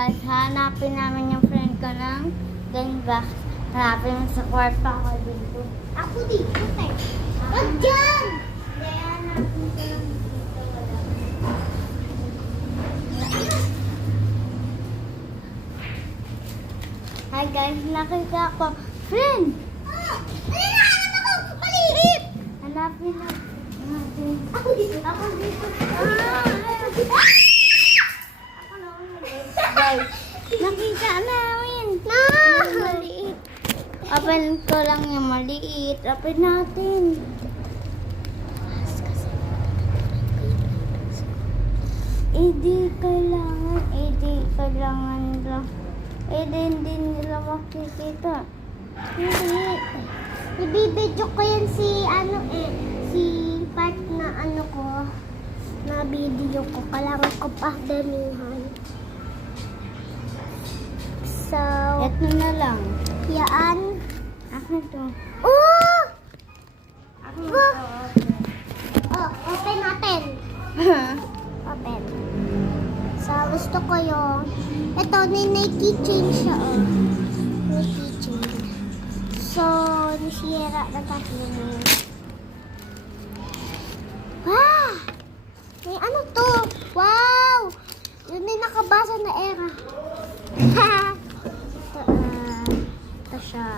guys, hanapin namin yung friend ko ng game box. Hanapin mo sa kwarto ako dito. Ako dito, te. Wag dyan! Hindi, hanapin ko lang dito. Wala. Hi guys, nakita ko. Friend! Ano na? Ano ako? Maliit! Hanapin natin. Ako dito. Ako dito. Ako na guys. Nakita namin. Na! Yung maliit. Open ko lang yung maliit. Open natin. Kailangan lang. Hindi nila makikita. Hindi. Ibibidyo ko yan si si part na ko, na video ko. Kailangan ko pa damihan. So, Ito na lang. yaan. Akin to. Oh! Akin to. Oh, open natin. Open. So, gusto ko yung, ito, may keychain siya, oh. May keychain. So, nisira na tayo. Wow! May ano to? Wow! Yun may nakabasa na era. ito siya.